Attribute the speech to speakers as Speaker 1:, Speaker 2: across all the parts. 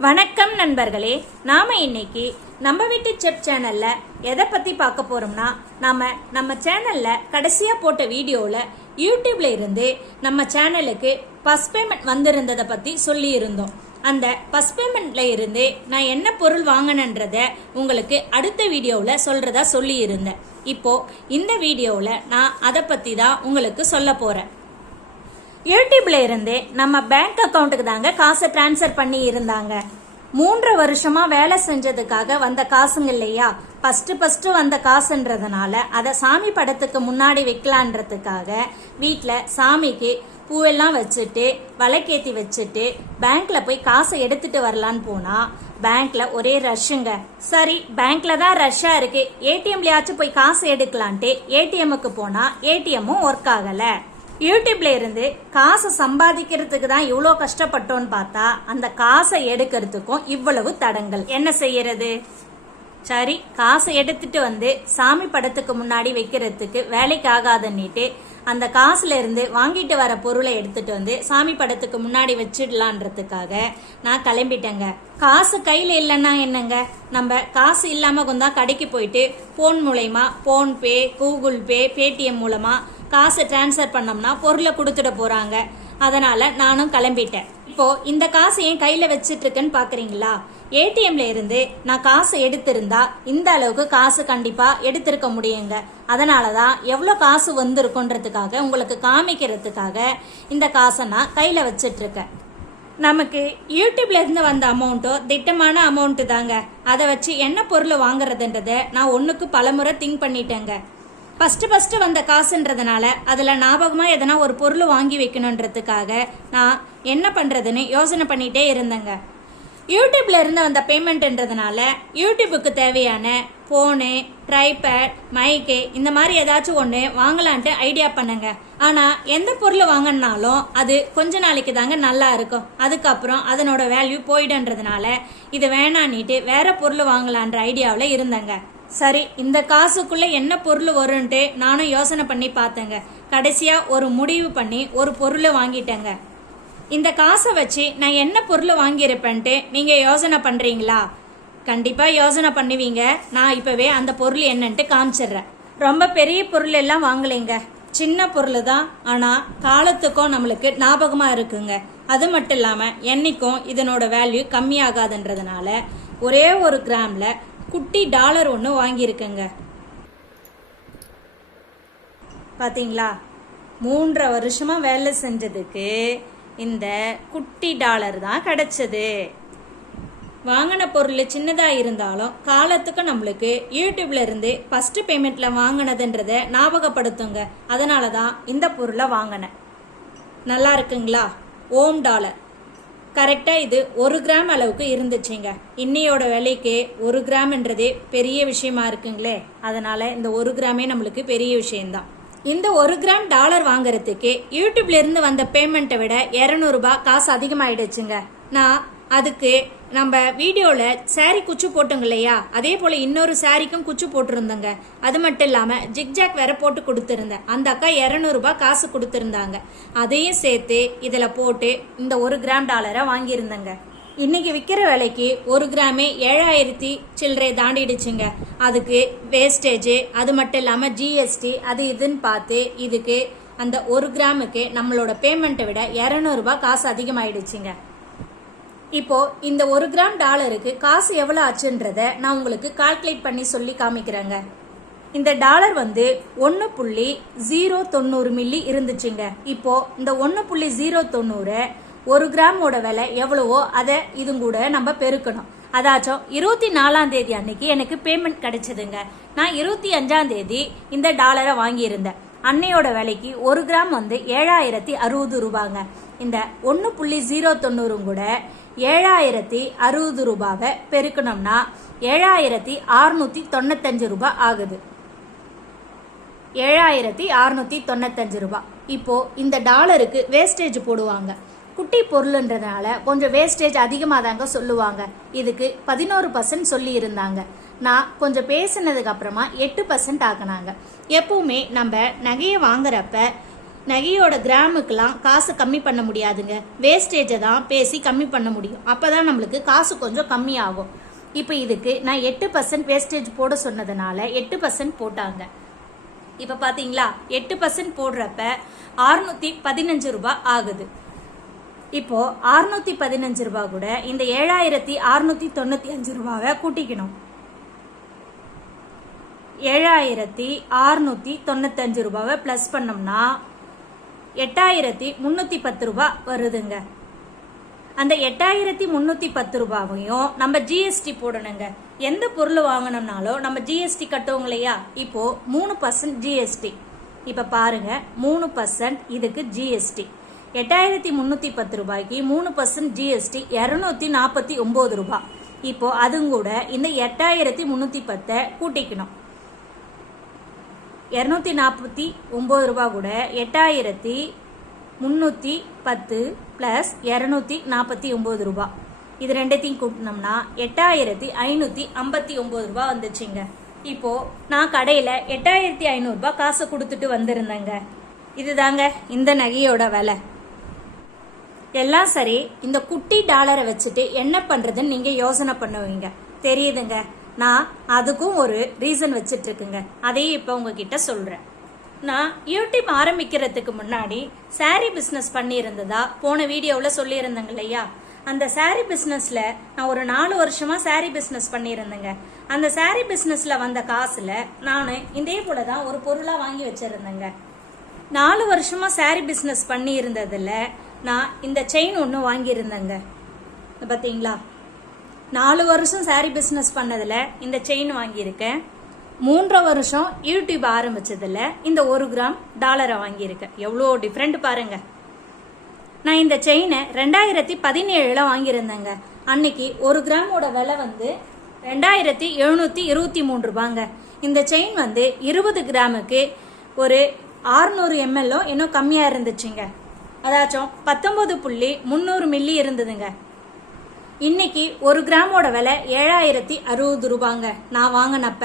Speaker 1: வணக்கம் நண்பர்களே நாம இன்னைக்கு நம்ம வீட்டு செப் சேனல்ல எதை பத்தி பார்க்க போறோம்னா நாம நம்ம சேனல்ல கடைசியா போட்ட வீடியோல யூடியூப்ல இருந்து நம்ம சேனலுக்கு பஸ் பேமெண்ட் வந்திருந்ததை பத்தி சொல்லி இருந்தோம் அந்த பஸ் பேமெண்ட்ல இருந்து நான் என்ன பொருள் வாங்கினன்றத உங்களுக்கு அடுத்த வீடியோவில் சொல்றதா சொல்லி இருந்தேன் இப்போ இந்த வீடியோவில் நான் அதை பத்தி தான் உங்களுக்கு சொல்ல போறேன். யூடியூப்ல இருந்தே நம்ம பேங்க் அக்கௌண்ட்டுக்கு தாங்க காசை டிரான்ஸ்ஃபர் பண்ணி இருந்தாங்க. மூன்று வருஷமா வேலை செஞ்சதுக்காக வந்த காசுங்க இல்லையா? ஃபர்ஸ்ட் ஃபர்ஸ்ட் வந்த காசுன்றதுனால அதை சாமி படத்துக்கு முன்னாடி வைக்கலான்றதுக்காக வீட்டில் சாமிக்கு பூவெல்லாம் வச்சுட்டு விளக்கேத்தி வச்சுட்டு பேங்க்ல போய் காசை எடுத்துட்டு வரலான்னு போனா பேங்க்ல ஒரே ரஷ்ஷுங்க சரி பேங்க்ல தான் ரஷ்ஷா இருக்கு. ஏடிஎம்லயாச்சும் போய் காசு எடுக்கலான்ட்டு ஏடிஎம்முக்கு போனா ஏடிஎம்மும் ஒர்க் ஆகலை. யூடியூப்ல இருந்து காசை சம்பாதிக்கிறதுக்கு தான் இவ்வளோ கஷ்டப்பட்டோன்னு பார்த்தா அந்த காசை எடுக்கிறதுக்கும் இவ்வளவு தடங்கள். என்ன செய்யறது? சரி காசை எடுத்துட்டு வந்து சாமி படத்துக்கு முன்னாடி வைக்கிறதுக்கு வேலைக்கு ஆகாதன்னிட்டு அந்த காசுல இருந்து வாங்கிட்டு வர பொருளை எடுத்துட்டு வந்து சாமி படத்துக்கு முன்னாடி வச்சிடலான்றதுக்காக நான் கிளம்பிட்டேங்க. காசு கையில இல்லைன்னா என்னங்க? நம்ம காசு இல்லாம கொஞ்சம் கடைக்கு போயிட்டு போன் மூலயமா ஃபோன்பே கூகுள் பே பேடிஎம் மூலமா காசை டிரான்ஸ்ஃபர் பண்ணோம்னா பொருளை கொடுத்துட போகிறாங்க அதனால் நானும் கிளம்பிட்டேன். இப்போது இந்த காசு ஏன் கையில் வச்சுட்ருக்கேன்னு பார்க்குறீங்களா ஏடிஎம்ல இருந்து நான் காசு எடுத்திருந்தா இந்த அளவுக்கு காசு கண்டிப்பாக எடுத்திருக்க முடியுங்க. அதனாலதான் எவ்வளோ காசு வந்திருக்குன்றதுக்காக உங்களுக்கு காமிக்கிறதுக்காக இந்த காசை நான் கையில் வச்சிட்ருக்கேன் நமக்கு யூடியூப்லேருந்து வந்த அமௌண்ட்டோ திட்டமான அமௌண்ட்டு தாங்க. அதை வச்சு என்ன பொருள் வாங்குறதுன்றதை நான் ஒன்றுக்கு பலமுறை திங்க் பண்ணிட்டேங்க. ஃபஸ்ட்டு ஃபஸ்ட்டு வந்த காசுன்றதுனால அதில் ஞாபகமாக எதனா ஒரு பொருள் வாங்கி வைக்கணுன்றதுக்காக நான் என்ன பண்ணுறதுன்னு யோசனை பண்ணிகிட்டே இருந்தேங்க. யூடியூப்பில் இருந்து வந்த பேமெண்ட்ன்றதுனால யூடியூபுக்கு தேவையான ஃபோனு ட்ரைபேட் மைக்கு இந்த மாதிரி ஏதாச்சும் ஒன்று வாங்கலான்ட்டு ஐடியா பண்ணுங்க. ஆனால் எந்த பொருள் வாங்கினாலும் அது கொஞ்ச நாளைக்கு தாங்க நல்லா இருக்கும். அதுக்கப்புறம் அதனோட வேல்யூ போயிடுன்றதுனால இது வேணான்னிட்டு வேற பொருள் வாங்கலான்ற ஐடியாவில் இருந்தேங்க. சரி இந்த காசுக்குள்ளே என்ன பொருள் வரும்ன்ட்டு நானும் யோசனை பண்ணி பார்த்தேங்க. கடைசியாக ஒரு முடிவு பண்ணி ஒரு பொருளை வாங்கிட்டேங்க. இந்த காசை வச்சு நான் என்ன பொருள் வாங்கியிருப்பேன்ட்டு நீங்கள் யோசனை பண்ணுறீங்களா கண்டிப்பாக யோசனை பண்ணுவீங்க. நான் இப்போவே அந்த பொருள் என்னன்ட்டு காமிச்சிடுறேன். ரொம்ப பெரிய பொருள் எல்லாம் வாங்கலைங்க. சின்ன பொருள் தான். ஆனால் காலத்துக்கும் நம்மளுக்கு ஞாபகமாக இருக்குங்க. அது மட்டும் இல்லாமல் என்னைக்கும் இதனோட வேல்யூ கம்மியாகாதுன்றதுனால ஒரே ஒரு கிராமில் குட்டி டாலர் ஒன்று வாங்கியிருக்கேங்க. பார்த்தீங்களா மூன்றரை வருஷமாக வேலை செஞ்சதுக்கு இந்த குட்டி டாலர் தான் கிடைச்சது. வாங்கின பொருள் சின்னதாக இருந்தாலும் காலத்துக்கு நம்மளுக்கு யூடியூப்ல இருந்து ஃபஸ்ட்டு பேமெண்ட்டில் வாங்கினதுன்றதை ஞாபகப்படுத்துங்க. அதனால தான் இந்த பொருளை வாங்கினேன். நல்லா இருக்குங்களா? ஓம் டாலர். கரெக்டாக இது ஒரு கிராம் அளவுக்கு இருந்துச்சுங்க. இன்னையோட விலைக்கு ஒரு கிராம்ன்றதே பெரிய விஷயமா இருக்குங்களே. அதனால இந்த ஒரு கிராமே நம்மளுக்கு பெரிய விஷயம்தான். இந்த ஒரு கிராம் டாலர் வாங்குறதுக்கு யூடியூப்ல இருந்து வந்த பேமெண்ட்டை விட இரநூறுபா காசு அதிகமாயிடுச்சுங்க. நான் அதுக்கு நம்ம வீடியோவில் சாரி குச்சி போட்டோங்க இல்லையா? அதே போல் இன்னொரு சாரிக்கும் குச்சி போட்டிருந்தோங்க. அது மட்டும் இல்லாமல் ஜிக்ஜாக் வேற போட்டு கொடுத்துருந்தேன். அந்த அக்கா இரநூறுபா காசு கொடுத்துருந்தாங்க. அதையும் சேர்த்து இதில் போட்டு இந்த ஒரு கிராம் டாலரை வாங்கியிருந்தேங்க. இன்னைக்கு விற்கிற விலைக்கு ஒரு கிராமே ஏழாயிரத்தி சில்லறை தாண்டிடுச்சுங்க. அதுக்கு வேஸ்டேஜ் அது மட்டும் இல்லாமல் ஜிஎஸ்டி அது இதுன்னு பார்த்து இதுக்கு அந்த ஒரு கிராமுக்கு நம்மளோட பேமெண்ட்டை விட இரநூறுபா காசு அதிகமாயிடுச்சுங்க. இப்போ இந்த ஒரு கிராம் டாலருக்கு காசு எவ்வளவு ஆச்சுன்றத நான் உங்களுக்கு கால்குலேட் பண்ணி சொல்லி காமிக்கிறேங்க. இந்த டாலர் வந்து ஒன்று புள்ளி ஜீரோ தொண்ணூறு மில்லி இருந்துச்சுங்க. இப்போ இந்த ஒன்று புள்ளி ஜீரோ தொண்ணூறு ஒரு கிராமோட விலை எவ்வளவோ அதை இது கூட நம்ம பெருக்கணும். அதாச்சும் இருபத்தி நாலாம் தேதி அன்னைக்கு எனக்கு பேமெண்ட் கிடைச்சதுங்க. நான் இருபத்தி அஞ்சாம் தேதி இந்த டாலரை வாங்கியிருந்தேன். அன்னையோட விலைக்கு ஒரு கிராம் வந்து ஏழாயிரத்தி அறுபது ரூபாங்க. இந்த ஒன்று புள்ளி ஜீரோ தொண்ணூறும் கூட ஏழாயிரத்தி அறுபது ரூபாவை பெருக்கணும்னா ஏழாயிரத்தி அறுநூத்தி தொண்ணூத்தஞ்சு ரூபாய் ஆகுது. ஏழாயிரத்தி அறுநூத்தி தொண்ணூத்தஞ்சு ரூபாய். இப்போ இந்த டாலருக்கு வேஸ்டேஜ் போடுவாங்க. குட்டி பொருள்ன்றதுனால கொஞ்சம் வேஸ்டேஜ் அதிகமாக தாங்க சொல்லுவாங்க. இதுக்கு பதினோரு பர்சன்ட் சொல்லி இருந்தாங்க. நான் கொஞ்சம் பேசினதுக்கு அப்புறமா எட்டு பர்சன்ட் ஆக்கினாங்க. எப்பவுமே நம்ம நகையை வாங்குறப்ப நகையோட கிராமுக்கெல்லாம் காசு கம்மி பண்ண முடியாதுங்க. வேஸ்டேஜை தான் பேசி கம்மி பண்ண முடியும். அப்போ தான் நம்மளுக்கு காசு கொஞ்சம் கம்மியாகும். இப்போ இதுக்கு நான் எட்டு பர்சன்ட் வேஸ்டேஜ் போட சொன்னதுனால எட்டு பர்சன்ட் போட்டாங்க. இப்போ பார்த்தீங்களா எட்டு பர்சன்ட் போடுறப்ப அறுநூத்தி பதினஞ்சு ரூபாய் ஆகுது. இப்போ அறுநூத்தி பதினஞ்சு ரூபாய் கூட இந்த ஏழாயிரத்தி அறுநூத்தி தொண்ணூத்தி அஞ்சு ரூபாவை கூட்டிக்கணும். ஏழாயிரத்தி அறுநூத்தி தொண்ணூத்தஞ்சு ரூபாவை ப்ளஸ் பண்ணோம்னா எட்டாயிரத்தி முந்நூற்றி பத்து ரூபா வருதுங்க. அந்த எட்டாயிரத்தி முந்நூற்றி பத்து ரூபாவையும் நம்ம ஜிஎஸ்டி போடணுங்க. எந்த பொருள் வாங்கணும்னாலும் நம்ம ஜிஎஸ்டி கட்டுவோம் இல்லையா இப்போ மூணு பர்சன்ட் ஜிஎஸ்டி இப்போ பாருங்க மூணு பர்சன்ட் இதுக்கு ஜிஎஸ்டி எட்டாயிரத்தி முந்நூற்றி பத்து ரூபாய்க்கு மூணு பர்சன்ட் ஜிஎஸ்டி இரநூத்தி நாற்பத்தி ஒம்பது ரூபாய் இப்போ அதுங்கூட இந்த எட்டாயிரத்தி முந்நூற்றி பத்தை கூட்டிக்கணும். இரநூத்தி நாற்பத்தி ஒம்பது ரூபா கூட எட்டாயிரத்தி முந்நூற்றி பத்து ப்ளஸ் இரநூத்தி நாற்பத்தி ஒம்பது ரூபா. இது ரெண்டுத்தையும் கூட்டினோம்னா எட்டாயிரத்தி ஐநூற்றி ஐம்பத்தி ஒம்பது ரூபா வந்துச்சுங்க. இப்போ நான் கடையில் எட்டாயிரத்தி ஐநூறுரூபா காசு கொடுத்துட்டு வந்திருந்தேங்க. இதுதாங்க இந்த நகையோட விலை. எல்லாம் சரி இந்த குட்டி டாலரை வச்சுட்டு என்ன பண்றதுன்னு நீங்க யோசனை பண்ணுவீங்க. தெரியுதுங்க. நான் அதுக்கும் ஒரு ரீசன் வச்சுட்டு இருக்குங்க அதையும் இப்போ உங்ககிட்ட சொல்கிறேன் நான் யூடியூப் ஆரம்பிக்கிறதுக்கு முன்னாடி saree பிஸ்னஸ் பண்ணியிருந்ததா? போன வீடியோவில் சொல்லியிருந்தேங்க இல்லையா? அந்த saree பிஸ்னஸில் நான் ஒரு நாலு வருஷமாக saree பிஸ்னஸ் பண்ணியிருந்தேங்க. அந்த saree பிஸ்னஸில் வந்த காசில் நான் இதே போல தான் ஒரு பொருளாக வாங்கி வச்சிருந்தேங்க. நாலு வருஷமாக saree பிஸ்னஸ் பண்ணியிருந்ததில் நான் இந்த செயின் ஒன்று வாங்கியிருந்தேங்க. பார்த்தீங்களா நாலு வருஷம் saree பிஸ்னஸ் பண்ணதில் இந்த செயின் வாங்கியிருக்கேன். மூன்றரை வருஷம் யூடியூப் ஆரம்பித்ததில் இந்த ஒரு கிராம் டாலரை வாங்கியிருக்கேன். எவ்வளோ டிஃப்ரெண்ட் பாருங்க. நான் இந்த செயினை ரெண்டாயிரத்தி பதினேழில் வாங்கியிருந்தேங்க. அன்னைக்கு ஒரு கிராமோட விலை வந்து ரெண்டாயிரத்தி எழுநூற்றி இருபத்தி மூணு ரூபாங்க. இந்த செயின் வந்து இருபது கிராமுக்கு ஒரு ஆறுநூறு எம்எல்ஓ இன்னும் கம்மியாக இருந்துச்சுங்க. அதாச்சும் பத்தொம்பது புள்ளி முந்நூறு மில்லி இருந்ததுங்க. இன்னைக்கு ஒரு கிராமோட விலை ஏழாயிரத்தி அறுபது ரூபாங்க. நான் வாங்கினப்ப.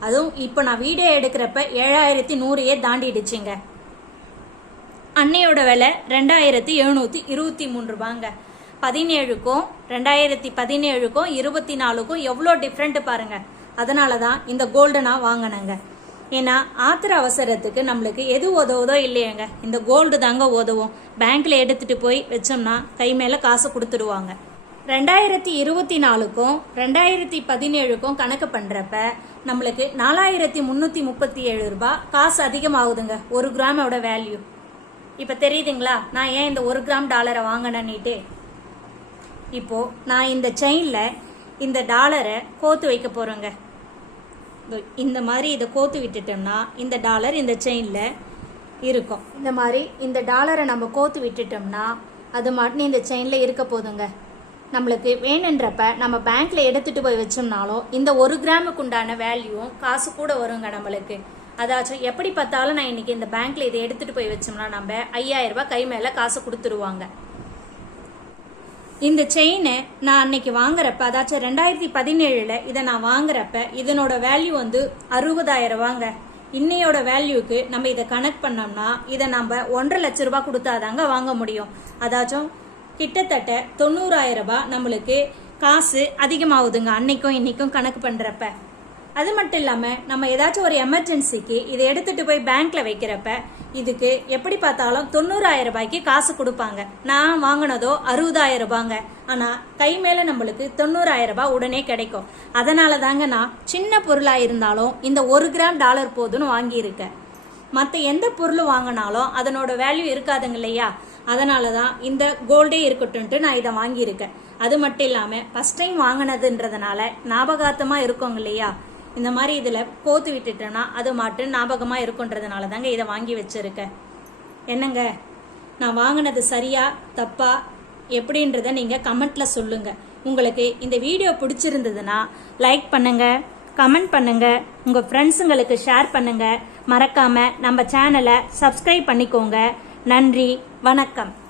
Speaker 1: அதுவும் இப்போ நான் வீடியோ எடுக்கிறப்ப ஏழாயிரத்தி நூறையே தாண்டிடுச்சுங்க. அன்னையோட விலை ரெண்டாயிரத்தி எழுநூற்றி இருபத்தி மூணு ரூபாங்க. பதினேழுக்கும் ரெண்டாயிரத்தி பதினேழுக்கும் இருபத்தி நாலுக்கும் எவ்வளோ டிஃப்ரெண்ட்டு பாருங்க. அதனால தான் இந்த கோல்டு நான் வாங்கினேங்க. ஏன்னா ஆத்திர அவசரத்துக்கு நம்மளுக்கு எது உதவுதோ இல்லையேங்க. இந்த கோல்டு தாங்க உதவும். பேங்க்கில் எடுத்துகிட்டு போய் வச்சோம்னா கை மேலே காசு கொடுத்துடுவாங்க. ரெண்டாயிரத்தி இருபத்தி நாலுக்கும் ரெண்டாயிரத்தி பதினேழுக்கும் கணக்கு பண்ணுறப்ப நம்மளுக்கு நாலாயிரத்தி முந்நூற்றி முப்பத்தி ஏழு ரூபாய் காசு அதிகமாகுதுங்க ஒரு கிராமோட வேல்யூ இப்போ தெரியுதுங்களா? நான் ஏன் இந்த ஒரு கிராம் டாலரை வாங்கினேன்னுட்டு? இப்போ நான் இந்த செயினில் இந்த டாலரை கோத்து வைக்க போகிறேங்க இந்த மாதிரி இதை கோத்து விட்டுட்டோம்னா இந்த டாலர் இந்த செயினில் இருக்கும். இந்த மாதிரி இந்த டாலரை நம்ம கோத்து விட்டுட்டோம்னா அது மட்டும் இந்த செயினில் இருக்க போதுங்க. நம்மளுக்கு வேணுன்றப்ப நம்ம பேங்க்ல எடுத்துட்டு போய் வச்சோம்னாலும் இந்த ஒரு கிராமுக்கு உண்டான வேல்யூவும் காசு கூட வருங்க நம்மளுக்கு. அதாச்சும் எப்படி பார்த்தாலும் நான் இன்னைக்கு இந்த பேங்க்ல இதை எடுத்துட்டு போய் வச்சோம்னா நம்ம ஐயாயிரம் ரூபாய் கை மேல காசு கொடுத்துருவாங்க. இந்த செயினை நான் அன்னைக்கு வாங்குறப்ப அதாச்சும் ரெண்டாயிரத்தி பதினேழுல இதை நான் வாங்குறப்ப இதனோட வேல்யூ வந்து அறுபதாயிரம் ரூபாங்க. இன்னையோட வேல்யூக்கு நம்ம இதை கனெக்ட் பண்ணோம்னா இதை நம்ம ஒன்றரை லட்ச ரூபாய் கொடுத்தாதாங்க வாங்க முடியும். அதாச்சும் கிட்டத்தட்ட தொண்ணூறாயிரம் ரூபாய் நம்மளுக்கு காசு அதிகமாகுதுங்க அன்னைக்கும் இன்னைக்கும் கணக்கு பண்ணுறப்ப அது மட்டும் இல்லாமல் நம்ம ஏதாச்சும் ஒரு எமர்ஜென்சிக்கு இதை எடுத்துட்டு போய் பேங்க்ல வைக்கிறப்ப இதுக்கு எப்படி பார்த்தாலும் தொண்ணூறாயிரம் ரூபாய்க்கு காசு கொடுப்பாங்க. நான் வாங்கினதோ அறுபதாயிரம் ரூபாங்க. ஆனால் கை மேலே நம்மளுக்கு தொண்ணூறாயிரம் ரூபாய் உடனே கிடைக்கும். அதனால தாங்க நான் சின்ன பொருளாக இருந்தாலும் இந்த ஒரு கிராம் டாலர் போதும்னு வாங்கியிருக்கேன். மற்ற எந்த பொருள் வாங்கினாலும் அதனோட வேல்யூ இருக்காதுங்க இல்லையா? அதனால தான் இந்த கோல்டே இருக்கட்டும்ட்டு நான் இதை வாங்கியிருக்கேன். அது மட்டும் இல்லாமல் ஃபஸ்ட் டைம் வாங்கினதுன்றதுனால ஞாபகார்த்தமாக இருக்கோங்க இல்லையா? இந்த மாதிரி இதில் கோத்து விட்டுட்டேன்னா அது மட்டும் ஞாபகமாக இருக்குன்றதுனால தாங்க இதை வாங்கி வச்சுருக்கேன். என்னங்க? நான் வாங்கினது சரியா தப்பா? எப்படின்றத நீங்கள் கமெண்ட்டில் சொல்லுங்கள் உங்களுக்கு இந்த வீடியோ பிடிச்சிருந்ததுன்னா லைக் பண்ணுங்கள் கமெண்ட் பண்ணுங்கள் உங்கள் ஃப்ரெண்ட்ஸுங்களுக்கு ஷேர் பண்ணுங்கள் மறக்காமல் நம்ம சேனலை சப்ஸ்கிரைப் பண்ணிக்கோங்க. நன்றி வணக்கம்.